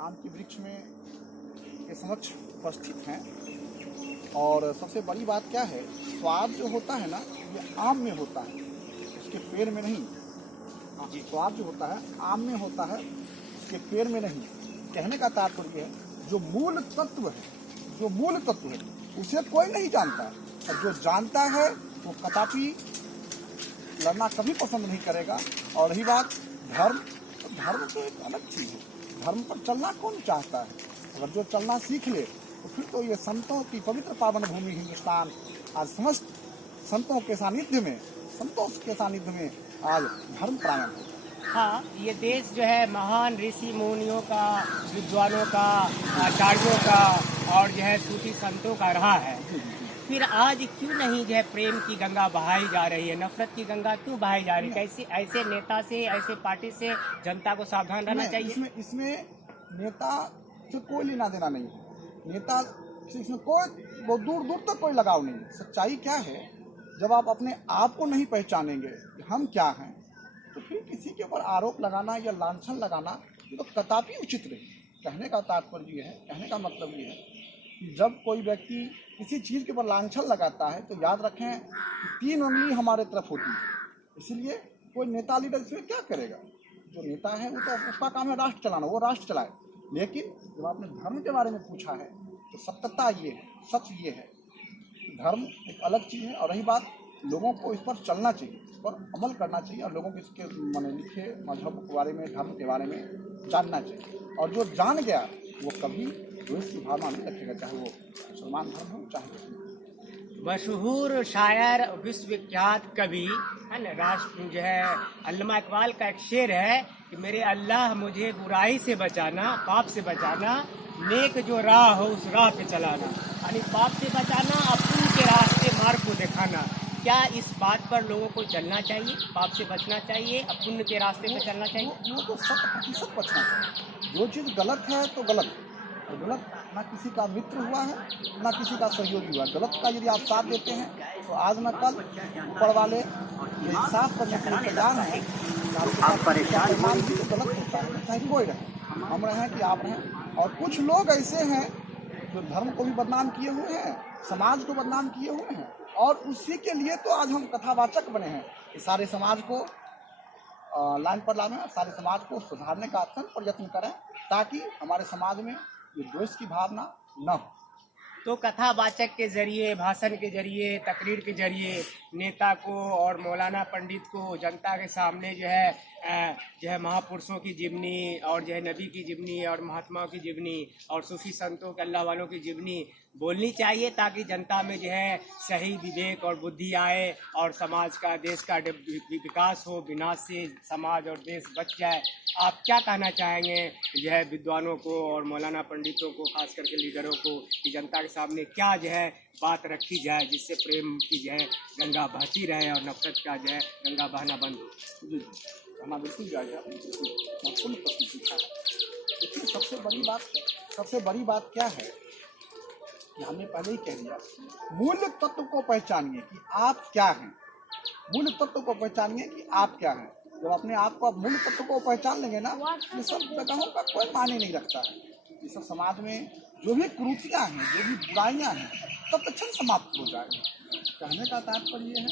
आम के वृक्ष में के समक्ष उपस्थित हैं। और सबसे बड़ी बात क्या है, स्वाद जो होता है ना ये आम में होता है, उसके पेड़ में नहीं। स्वाद जो होता है आम में होता है, उसके पेड़ में नहीं। कहने का तात्पर्य है जो मूल तत्व है उसे कोई नहीं जानता, और जो जानता है वो कदापि लड़ना कभी पसंद नहीं करेगा। और रही बात धर्म, तो धर्म तो एक अलग चीज़ है। धर्म पर चलना कौन चाहता है? अगर जो चलना सीख ले तो फिर तो ये संतों की पवित्र पावन भूमि हिंदुस्तान आज समस्त संतों के सानिध्य में आज धर्म प्रायण है। हाँ, ये देश जो है महान ऋषि मुनियों का, विद्वानों का, आचार्यों का और जो है सूफी संतों का रहा है। फिर आज क्यों नहीं जो है प्रेम की गंगा बहाई जा रही है, नफरत की गंगा क्यों बहाई जा रही है? कैसे ऐसे नेता से, ऐसे पार्टी से जनता को सावधान रहना चाहिए। इसमें नेता से कोई लेना देना नहीं है। नेता से इसमें कोई बहुत दूर दूर तक कोई लगाव नहीं है। सच्चाई क्या है, जब आप अपने आप को नहीं पहचानेंगे कि हम क्या हैं, तो फिर किसी के ऊपर आरोप लगाना या लांछन लगाना ये तो कदापि उचित नहीं। कहने का तात्पर्य ये है, कहने का मतलब ये है कि जब कोई व्यक्ति किसी चीज़ के ऊपर लांछन लगाता है तो याद रखें कि 3 उंगली हमारे तरफ होती है। इसलिए कोई नेता लीडर इसमें क्या करेगा? जो नेता है वो तो उसका काम है राष्ट्र चलाना, वो राष्ट्र चलाए। लेकिन जब आपने धर्म के बारे में पूछा है तो सत्यता ये है, सच ये है, धर्म एक अलग चीज़ है। और रही बात, लोगों को इस पर चलना चाहिए, इस पर अमल करना चाहिए, और लोगों को इसके माने लिखे मजहब के बारे में, धर्म के बारे में जानना चाहिए। और जो जान गया वो कभी द्वेष की भावना नहीं रखेगा, चाहे वो मुसलमान धर्म हो चाहे। मशहूर शायर, विश्वविख्यात कवि है ना, राष्ट्र जो है अल्लामा इकबाल का एक शेर है कि मेरे अल्लाह मुझे बुराई से बचाना, पाप से बचाना, नेक जो राह हो उस राह पे चलाना। यानी पाप से बचाना, अपने के रास्ते मार्ग को दिखाना। क्या इस बात पर लोगों को चलना चाहिए, पाप से बचना चाहिए, पुण्य के रास्ते पे चलना चाहिए? वो तो 100% बचना चाहिए। जो चीज़ गलत है तो गलत है, और गलत ना किसी का मित्र हुआ है ना किसी का सहयोगी हुआ। गलत का यदि आप साथ देते हैं तो आज न कल ऊपर वाले इंसाफ करने के लिए तैयार हैं। आप परेशान भी तो गलत होता है, चाहे कोई रहे, हम रहें कि आप रहें। और कुछ लोग ऐसे हैं जो धर्म को भी बदनाम किए हुए हैं, समाज को बदनाम किए हुए हैं, और उसी के लिए तो आज हम कथावाचक बने हैं कि सारे समाज को लाइन पर लाएं, सारे समाज को सुधारने का अत्यंत प्रयत्न करें, ताकि हमारे समाज में ये द्वेष की भावना न हो। तो कथावाचक के जरिए, भाषण के जरिए, तकरीर के जरिए नेता को और मौलाना पंडित को जनता के सामने जो है महापुरुषों की जीवनी और जो है नबी की जीवनी और महात्माओं की जीवनी और सूफी संतों के, अल्लाह वालों की जीवनी बोलनी चाहिए, ताकि जनता में जो है सही विवेक और बुद्धि आए और समाज का, देश का विकास हो, विनाश से समाज और देश बच जाए। आप क्या कहना चाहेंगे जो है विद्वानों को और मौलाना पंडितों को, खास करके लीडरों को, कि जनता के सामने क्या जो है बात रखी जाए जिससे प्रेम की जो है गंगा बहती रहे और नफरत का जो है गंगा बहना बंद हो? हमारा बिल्कुल जाएगा, महत्वपूर्ण प्रश्न पूछा है। लेकिन सबसे बड़ी बात क्या है कि हमने पहले ही कह दिया, मूल तत्व को पहचानिए कि आप क्या हैं। मूल तत्व को पहचानिए कि आप क्या हैं। जब अपने आप को, मूल तत्व को पहचान लेंगे ना, ये सब जगहों का कोई मायने नहीं रखता है। ये सब समाज में जो भी कुरीतियाँ हैं, जो भी बुराइयाँ हैं, तब तत्क्षण समाप्त हो जाएगा। कहने का तात्पर्य ये है,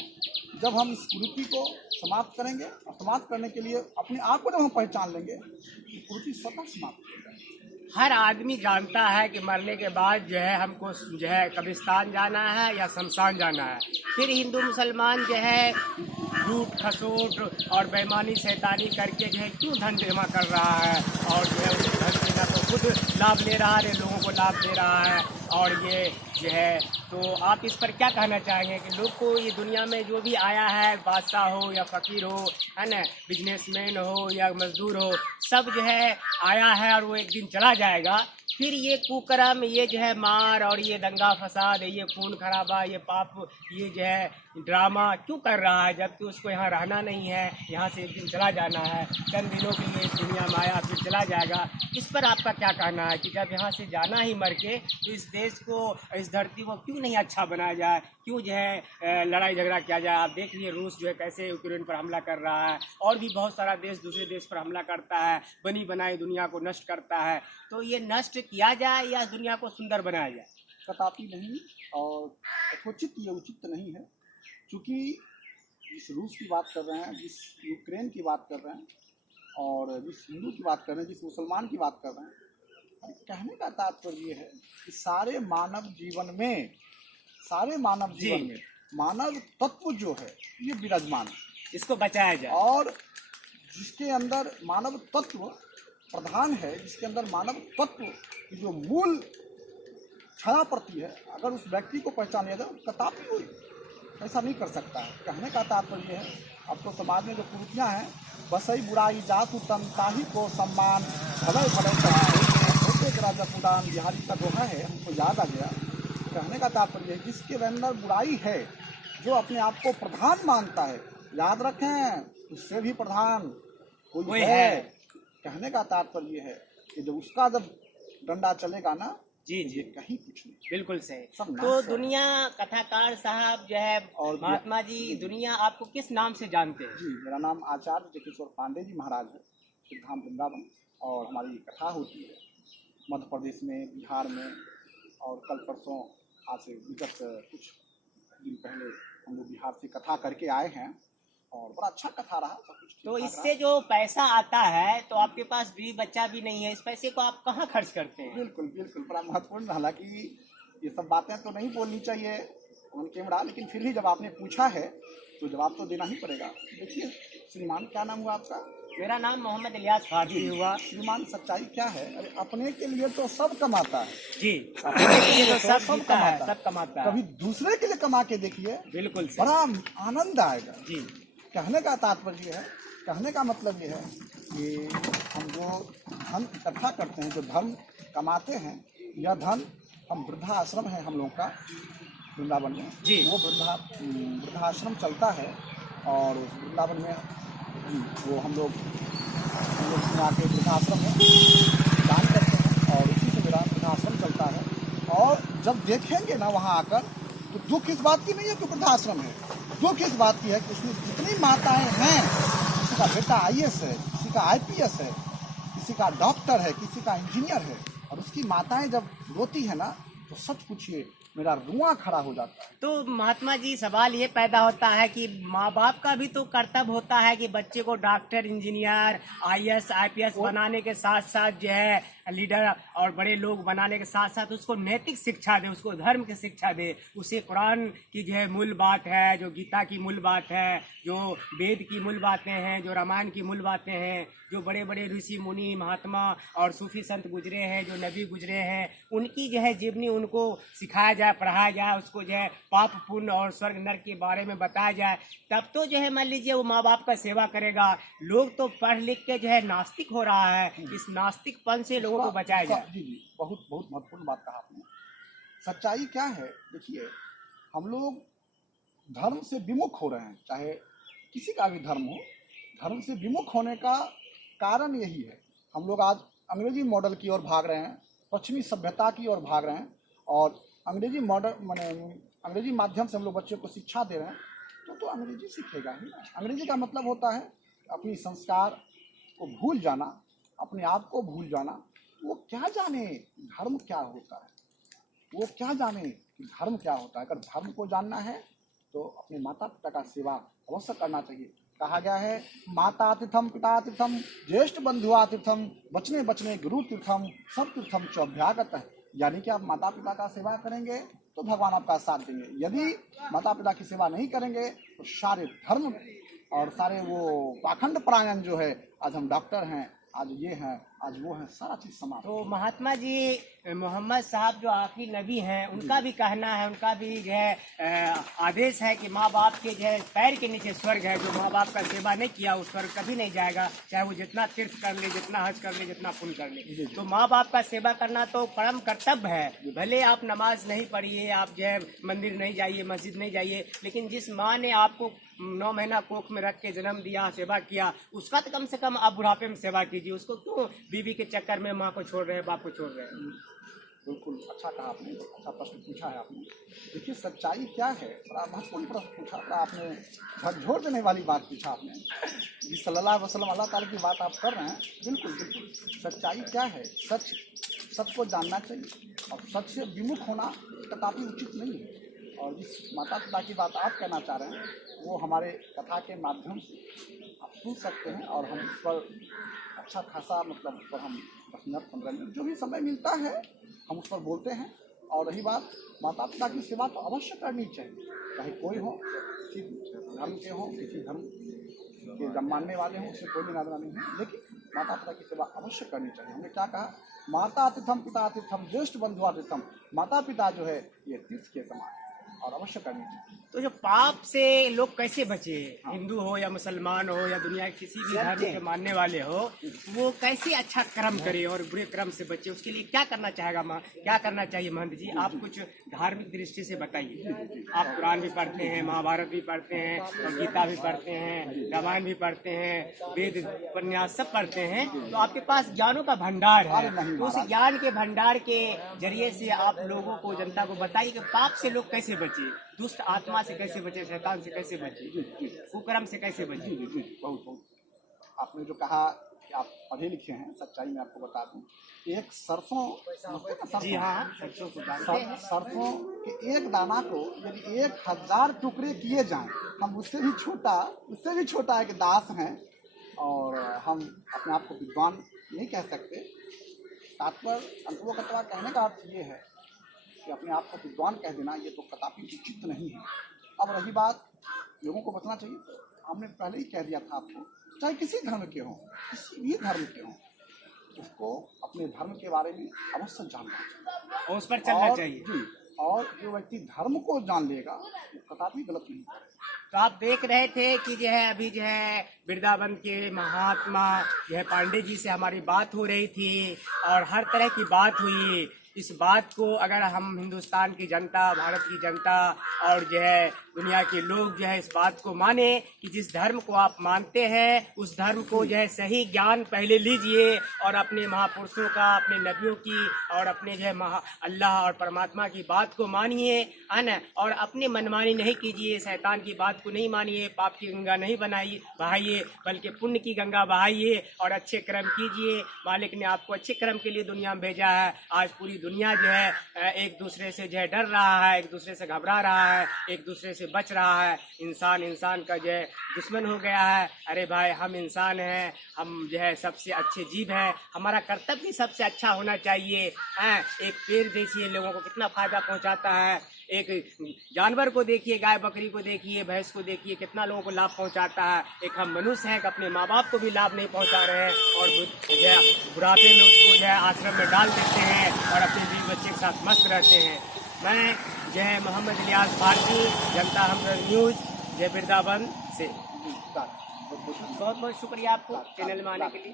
जब हम इस कुरीति को समाप्त करेंगे, और समाप्त करने के लिए अपने आप को जब हम पहचान लेंगे, तो कुरीति स्वतः समाप्त हो जाएगी। हर आदमी जानता है कि मरने के बाद जो है हमको जो है कब्रिस्तान जाना है या शमशान जाना है। फिर हिंदू मुसलमान जो है झूठ, खसोट और बेईमानी, शैतानी करके जो है क्यों धन जमा कर रहा है, और जो है उस धन से ना तो खुद लाभ ले रहा है, लोगों को लाभ दे रहा है। और ये जो है, तो आप इस पर क्या कहना चाहेंगे कि लोग को ये दुनिया में जो भी आया है, बादशाह हो या फकीर हो, है ना, बिजनेसमैन हो या मजदूर हो, सब जो है आया है और वो एक दिन चला जाएगा। फिर ये कुकर्म, ये जो है मार और ये दंगा फसाद, ये खून खराबा, ये पाप, ये जो है ड्रामा क्यों कर रहा है, जबकि उसको यहाँ रहना नहीं है, यहाँ से एक दिन चला जाना है, चंद दिनों के लिए इस दुनिया में आया फिर चला जाएगा। इस पर आपका क्या कहना है कि जब यहाँ से जाना ही मर के, तो इस देश को, इस धरती को क्यों नहीं अच्छा बनाया जाए, क्यों जो है लड़ाई झगड़ा किया जाए? आप देख लीजिए रूस जो है कैसे यूक्रेन पर हमला कर रहा है, और भी बहुत सारा देश दूसरे देश पर हमला करता है, बनी बनाई दुनिया को नष्ट करता है। तो ये नष्ट किया जाए या दुनिया को सुंदर बनाया जाए? कदापि नहीं, और यथोचित ये उचित नहीं है, क्योंकि जिस रूस की बात कर रहे हैं, जिस यूक्रेन की बात कर रहे हैं, और जिस हिंदू की बात कर रहे हैं, जिस मुसलमान की बात कर रहे हैं, कहने का तात्पर्य ये है कि सारे मानव जीवन में मानव तत्व जो है ये विराजमान है, इसको बचाया जाए। और जिसके अंदर मानव तत्व प्रधान है, जिसके अंदर मानव तत्व की जो मूल छाया पड़ती है, अगर उस व्यक्ति को पहचान लिया जाए, कदापि कोई ऐसा नहीं कर सकता है। कहने का तात्पर्य है, अब तो समाज में जो कुरीतियाँ हैं, बसई बुराई जातु तन ताही को सम्मान भले भले राजा पुरान बिहारी का दोहा है, हमको याद आ गया। कहने का तात्पर्य है, जिसके अंदर बुराई है, जो अपने आप को प्रधान मानता है, याद रखें उससे भी प्रधान कोई है। कहने का तात्पर्य है कि जब उसका जब डंडा चलेगा ना, जी जी, कहीं कुछ नहीं। बिल्कुल सही। सब तो दुनिया कथाकार साहब जो है और महात्मा जी, दुनिया आपको किस नाम से जानते हैं? जी, मेरा नाम आचार्य जकेश्वर पांडे जी महाराज है, सिद्धांत वृंदावन, और हमारी कथा होती है मध्य प्रदेश में, बिहार में, और कल परसों आज से विगत कुछ दिन पहले हम लोग बिहार से कथा करके आए हैं, और बड़ा अच्छा कथा रहा, सब कुछ तो ठीक-ठाक इससे जो पैसा आता है, तो आपके पास बीवी बच्चा भी नहीं है, इस पैसे को आप कहाँ खर्च करते हैं? बिल्कुल बिल्कुल, बड़ा महत्वपूर्ण। हालांकि ये सब बातें तो नहीं बोलनी चाहिए ऑन कैमरा, लेकिन फिर भी जब आपने पूछा है तो जवाब तो देना ही पड़ेगा। देखिए श्रीमान, क्या नाम हुआ आपका? मेरा नाम मोहम्मद इलियास फारसी हुआ। श्रीमान, सच्चाई क्या है? अरे अपने के लिए तो सब कमाता है जी, अपने के लिए तो सब सब जीता है, कमाता है। सब कमाता है। कभी दूसरे के लिए कमा के देखिए, बिल्कुल सही। बड़ा आनंद आएगा। जी, कहने का तात्पर्य है, कहने का मतलब ये है कि हम जो धन इकट्ठा करते हैं, जो धन कमाते हैं, यह धन हम वृद्धाश्रम है हम लोग का वृंदावन में जी, वो वृद्धाश्रम चलता है, और उस वृंदावन में वो हम लोग में आके वृद्धाश्रम में दान करते हैं, और उसी से मेरा वृद्धाश्रम चलता है। और जब देखेंगे ना वहाँ आकर, तो दुख इस बात की नहीं है कि वृद्धाश्रम है, दुख इस बात की है कि उसमें जितनी माताएं हैं, किसी का बेटा IAS है, किसी का IPS है, किसी का डॉक्टर है, किसी का इंजीनियर है, और उसकी माताएं जब रोती है ना, तो सच पूछिए मेरा रुआं खड़ा हो जाता है। तो महात्मा जी, सवाल ये पैदा होता है कि माँ बाप का भी तो कर्तव्य होता है कि बच्चे को डॉक्टर, इंजीनियर, IAS IPS बनाने के साथ साथ जो है लीडर और बड़े लोग बनाने के साथ साथ उसको नैतिक शिक्षा दे, उसको धर्म की शिक्षा दे, उसे कुरान की जो है मूल बात है, जो गीता की मूल बात है, जो वेद की मूल बातें हैं, जो रामायण की मूल बातें हैं, जो बड़े बड़े ऋषि मुनि महात्मा और सूफी संत गुजरे हैं, जो नबी गुजरे हैं, उनकी जो है जीवनी उनको सिखाया जाए, पढ़ाया जाए, उसको जो है पाप पुण्य और स्वर्ग नरक के बारे में बताया जाए, तब तो जो है मान लीजिए वो माँ बाप का सेवा करेगा। लोग तो पढ़ लिख के जो है नास्तिक हो रहा है, इस नास्तिकपन से लोगों को बचाया जाए। जी जी, बहुत बहुत महत्वपूर्ण बात कहा आपने। सच्चाई क्या है? देखिए, हम लोग धर्म से विमुख हो रहे हैं, चाहे किसी का भी धर्म हो, धर्म से विमुख होने का कारण यही है। हम लोग आज अंग्रेजी मॉडल की ओर भाग रहे हैं, पश्चिमी सभ्यता की ओर भाग रहे हैं, और अंग्रेजी मॉडल माने अंग्रेजी माध्यम से हम लोग बच्चों को शिक्षा दे रहे हैं, तो अंग्रेजी सीखेगा ही ना। अंग्रेजी का मतलब होता है अपनी संस्कार को भूल जाना, अपने आप को भूल जाना। वो क्या जाने धर्म क्या होता है, वो क्या जाने कि धर्म क्या होता है। अगर धर्म को जानना है तो अपने माता पिता का सेवा अवश्य करना चाहिए। कहा गया है, माता तीर्थम पिता तीर्थम ज्येष्ठ बंधुआ तीर्थम बचने बचने गुरु तीर्थम सब तीर्थम चौभ्यागत है। यानी कि आप माता पिता का सेवा करेंगे तो भगवान आपका साथ देंगे। यदि माता पिता की सेवा नहीं करेंगे तो सारे धर्म और सारे वो पाखंड परायण जो है, आज हम डॉक्टर हैं, आज ये है, आज वो है, सारा चीज समाप्त। तो महात्मा जी मोहम्मद साहब जो आखिरी नबी हैं, उनका भी कहना है, उनका भी जो है आदेश है कि माँ बाप के जो है पैर के नीचे स्वर्ग है। जो माँ बाप का सेवा नहीं किया वो स्वर्ग कभी नहीं जाएगा, चाहे वो जितना तीर्थ कर ले, जितना हज कर ले, जितना पुण्य कर ले। तो माँ बाप का सेवा करना तो परम कर्तव्य है। भले आप नमाज नहीं पढ़िए, आप जो है मंदिर नहीं जाइए, मस्जिद नहीं जाइए, लेकिन जिस माँ ने आपको 9 महीना कोख में रख के जन्म दिया, सेवा किया, उसका तो कम से कम आप बुढ़ापे में सेवा कीजिए। उसको क्यों बीवी के चक्कर में माँ को छोड़ रहे हैं, बाप को छोड़ रहे हैं। बिल्कुल अच्छा कहा आपने, अच्छा प्रश्न पूछा है आपने। देखिए सच्चाई क्या है, बड़ा महत्वपूर्ण प्रश्न पूछा, बड़ा आपने झकझोर देने वाली बात पूछा आपने। जी सल्लल्लाहु अलैहि वसल्लम अल्लाह ताला की बात आप कर रहे हैं, बिल्कुल बिल्कुल। सच्चाई क्या है, सच को जानना चाहिए और सच से विमुख होना कदापि उचित नहीं है। और जिस माता पिता की बात आप कहना चाह रहे हैं वो हमारे कथा के माध्यम से आप सुन सकते हैं, और हम इस पर अच्छा खासा मतलब पर हम 10 मिनट 15 मिनट जो भी समय मिलता है हम उस पर बोलते हैं। और रही बात माता पिता की सेवा तो अवश्य करनी चाहिए, चाहे कोई हो, किसी धर्म के हो, किसी धर्म के जब मानने वाले हों, उससे कोई भी नाराज नहीं है, लेकिन माता पिता की सेवा अवश्य करनी चाहिए। हमने क्या कहा, माता आतिथ्यम पिता आतिथ्यम ज्येष्ठ बंधु आतिथ्यम। माता पिता जो है ये तीर्थ के समान है और अवश्य करनी चाहिए। तो जो पाप से लोग कैसे बचे, हिंदू हो या मुसलमान हो या दुनिया के किसी भी धर्म के मानने वाले हो, वो कैसे अच्छा कर्म करे और बुरे कर्म से बचे, उसके लिए क्या करना चाहेगा क्या करना चाहिए महंत जी? आप कुछ धार्मिक दृष्टि से बताइए। आप कुरान भी पढ़ते हैं, महाभारत भी पढ़ते हैं, और गीता भी पढ़ते हैं, रामायण भी पढ़ते हैं, वेद उपन्यास सब पढ़ते हैं, तो आपके पास ज्ञानों का भंडार है। तो उस ज्ञान के भंडार के जरिए से आप लोगों को, जनता को बताइए कि पाप से लोग कैसे बचे, दुष्ट आत्मा से कैसे बचे, शैतान से कैसे बचे, कुकर्म से कैसे बचे। बहुत बहुत आपने जो कहा कि आप पढ़े लिखे हैं, सच्चाई में आपको बता दूं, एक सरसों, जी हाँ, सरसों को जानते हैं। सरसों के एक दाना को यदि 1000 टुकड़े किए जाएं, हम उससे भी छोटा एक दास हैं, और हम अपने आप को विद्वान नहीं कह सकते। तात्पर्य अंततः कहने का अर्थ ये है कि अपने आप को विद्वान कह देना ये तो कदापि उचित नहीं है। अब रही बात लोगों को बचना चाहिए, तो हमने पहले ही कह दिया था आपको, चाहे किसी धर्म के हों, किसी भी धर्म के हों, उसको अपने धर्म के बारे में अवश्य जानना चाहिए और उस पर चलना चाहिए। जी, और जो व्यक्ति धर्म को जान लेगा वो कदापि गलत नहीं करेगा। तो आप देख रहे थे कि जो है अभी जो है वृंदावन के महात्मा जो है पांडे जी से हमारी बात हो रही थी, और हर तरह की बात हुई। इस बात को अगर हम हिंदुस्तान की जनता, भारत की जनता और जो है दुनिया के लोग जो है इस बात को माने कि जिस धर्म को आप मानते हैं उस धर्म को जो है सही ज्ञान पहले लीजिए, और अपने महापुरुषों का, अपने नबियों की और अपने जो है अल्लाह और परमात्मा की बात को मानिए, है ना। और अपने मनमानी नहीं कीजिए, शैतान की बात को नहीं मानिए, पाप की गंगा नहीं बहाइए, बल्कि पुण्य की गंगा बहाइए और अच्छे कर्म कीजिए। मालिक ने आपको अच्छे कर्म के लिए दुनिया में भेजा है। आज पूरी दुनिया जो है एक दूसरे से जो है डर रहा है, एक दूसरे से घबरा रहा है, एक दूसरे से बच रहा है। इंसान का जो है दुश्मन हो गया है। अरे भाई, हम इंसान हैं, हम जो है सबसे अच्छे जीव हैं, हमारा कर्तव्य भी सबसे अच्छा होना चाहिए। एक पेड़ देखिए लोगों को कितना फायदा पहुंचाता है, एक जानवर को देखिए, गाय बकरी को देखिए, भैंस को देखिए, कितना लोगों को लाभ पहुंचाता है। एक हम मनुष्य हैं कि अपने माँ बाप को भी लाभ नहीं पहुंचा रहे हैं, और जो है बुढ़ापे में उसको जो है आश्रम में डाल देते हैं और अपने बीवी बच्चे के साथ मस्त रहते हैं। मैं जो है मोहम्मद इलियास भारती, जनता हमदर्द न्यूज़, जय वृंदावन से बहुत बहुत शुक्रिया आपको चैनल में आने के लिए।